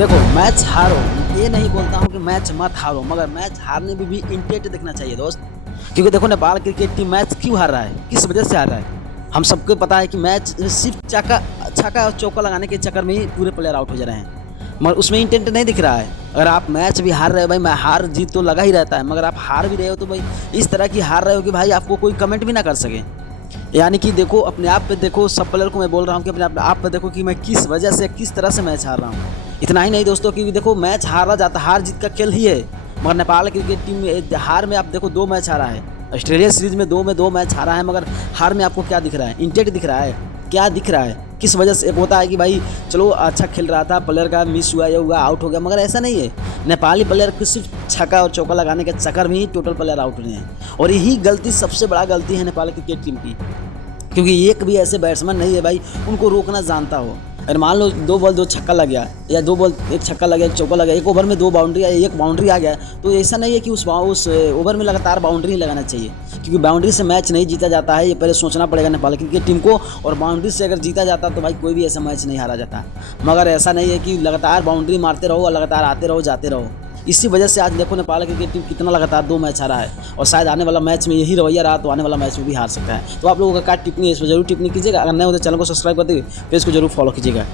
देखो मैच हारो, ये नहीं बोलता हूँ कि मैच मत हारो, मगर मैच हारने में भी इंटेंट दिखना चाहिए दोस्त। क्योंकि देखो नेपाल क्रिकेट टीम मैच क्यों हार रहा है, किस वजह से हार रहा है, हम सबको पता है कि मैच सिर्फ छक्का और चौका लगाने के चक्कर में ही पूरे प्लेयर आउट हो जा रहे हैं, मगर उसमें इंटेंट नहीं दिख रहा है। अगर आप मैच भी हार रहे हो भाई, मैं हार जीत तो लगा ही रहता है, मगर आप हार भी रहे हो तो भाई इस तरह की हार रहे हो कि भाई आपको कोई कमेंट भी ना कर सके। यानी कि देखो अपने आप पे देखो, सब प्लेयर को मैं बोल रहा हूँ कि अपने आप पे देखो कि मैं किस वजह से किस तरह से मैच हार रहा हूँ। इतना ही नहीं दोस्तों कि देखो मैच हारा जाता, हार जीत का खेल ही है, मगर नेपाल क्रिकेट टीम में हार में आप देखो 2 मैच हारा है, ऑस्ट्रेलिया सीरीज में 2 मैच हारा है, मगर हार में आपको क्या दिख रहा है, इंटेंट दिख रहा है, क्या दिख रहा है, किस वजह से। एक होता है कि भाई चलो अच्छा खेल रहा था, प्लेयर का मिस हुआ या हुआ आउट हो गया, मगर ऐसा नहीं है। नेपाली प्लेयर को सिर्फ छक्का और चौका लगाने के चक्कर में ही टोटल प्लेयर आउट हुए हैं, और यही गलती सबसे बड़ा गलती है नेपाल क्रिकेट टीम की। क्योंकि एक भी ऐसे बैट्समैन नहीं है भाई उनको रोकना जानता हो। अगर मान लो 2 बॉल 2 छक्का लग गया, या 2 बॉल 1 छक्का लग गया, 1 चौका लग गया, 1 ओवर में 2 बाउंड्री या 1 बाउंड्री आ गया, तो ऐसा नहीं है कि उस ओवर में लगातार बाउंड्री ही लगाना चाहिए। क्योंकि बाउंड्री से मैच नहीं जीता जाता है, ये पहले सोचना पड़ेगा नेपाल क्रिकेट टीम को। और बाउंड्री से अगर जीता जाता तो भाई कोई भी ऐसा मैच नहीं हारा जाता, मगर ऐसा नहीं है कि लगातार बाउंड्री मारते रहो और लगातार आते रहो जाते रहो। इसी वजह से आज देखो नेपाल क्रिकेट टीम कितना लगातार 2 मैच हारा है, और शायद आने वाला मैच में यही रवैया रहा तो आने वाला मैच में भी हार सकता है। तो आप लोगों का क्या टिप्पणी है, इस पर जरूर टिप्पणी कीजिएगा। अगर नए हो तो चैनल को सब्सक्राइब कर दीजिए, पेज को जरूर फॉलो कीजिएगा।